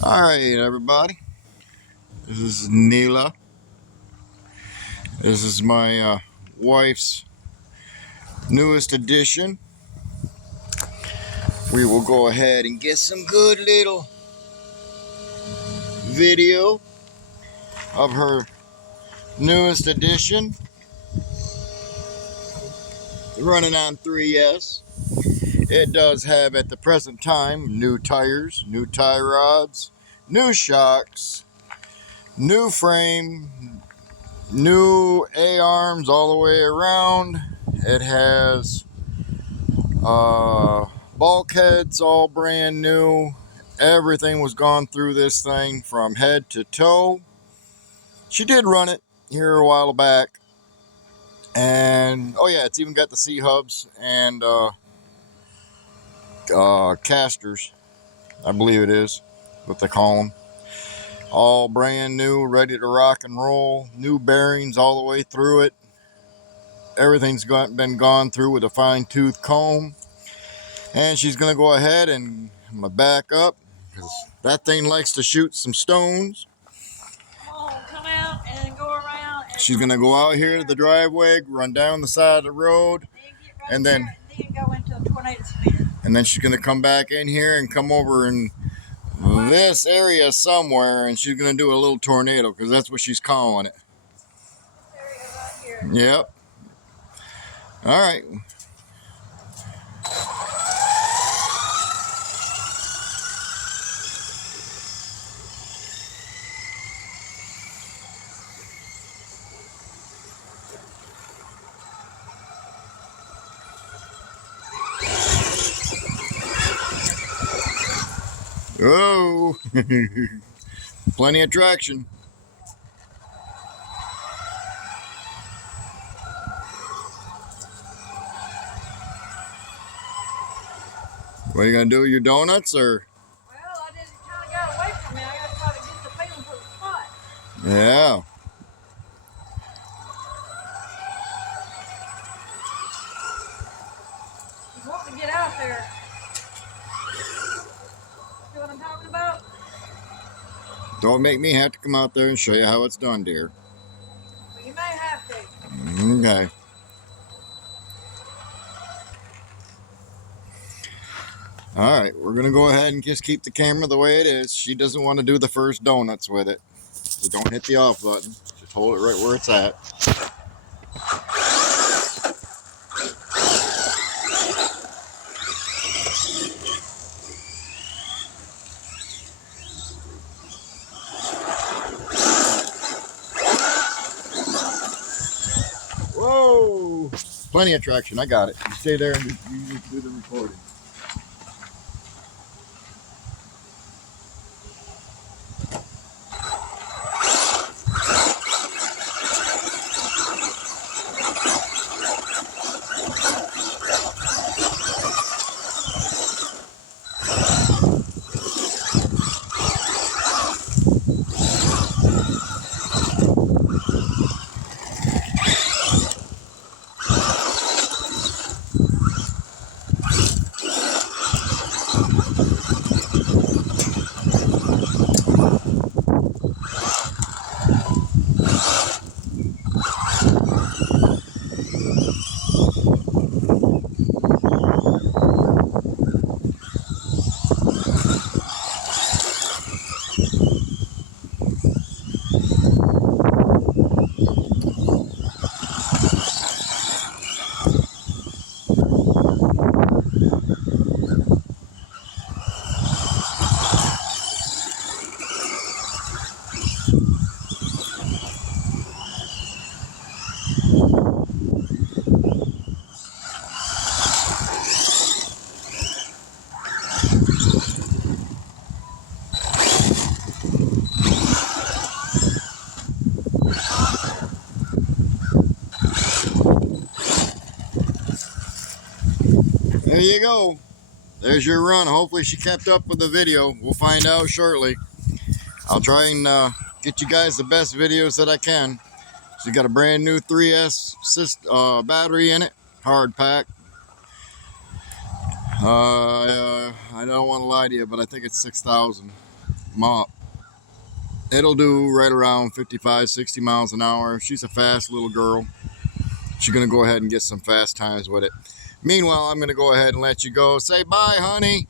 Alright, everybody. This is Neela. This is my wife's newest addition. We will go ahead and get some good little video of her newest addition. Running on 3S. It does have, at the present time, new tires, new tie rods, new shocks, new frame, new A-arms all the way around. It has bulkheads all brand new. Everything was gone through this thing from head to toe. She did run it here a while back, and oh yeah, it's even got the C-hubs and casters, I believe it is what they call them. All brand new, ready to rock and roll. New bearings all the way through it. Everything's been gone through with a fine-tooth comb. And she's going to go ahead and I'm going to back up because that thing likes to shoot some stones. Come out and go around. And she's going to go out here to the driveway, run down the side of the road, and then go into a tornado speed. And then she's going to come back in here and come over in this area somewhere, and she's going to do a little tornado because that's what she's calling it. This area right here. Yep. All right. Oh, plenty of traction. What are you going to do with your donuts, or? Well, I just kind of got away from me. I got to try to get the feeling for the spot. Yeah. You want to get out there. See what I'm talking about? Don't make me have to come out there and show you how it's done, dear. Well, you may have to. Okay. All right, we're going to go ahead and just keep the camera the way it is. She doesn't want to do the first donuts with it. So don't hit the off button. Just hold it right where it's at. Whoa! Plenty of traction. I got it. You stay there and you do the recording. There you go. There's your run. Hopefully she kept up with the video. We'll find out shortly. I'll try and get you guys the best videos that I can. She's got a brand new 3S battery in it, hard pack. I don't want to lie to you, but I think it's 6,000 mop. It'll do right around 55, 60 miles an hour. She's a fast little girl. She's going to go ahead and get some fast times with it. Meanwhile, I'm going to go ahead and let you go. Say bye, honey.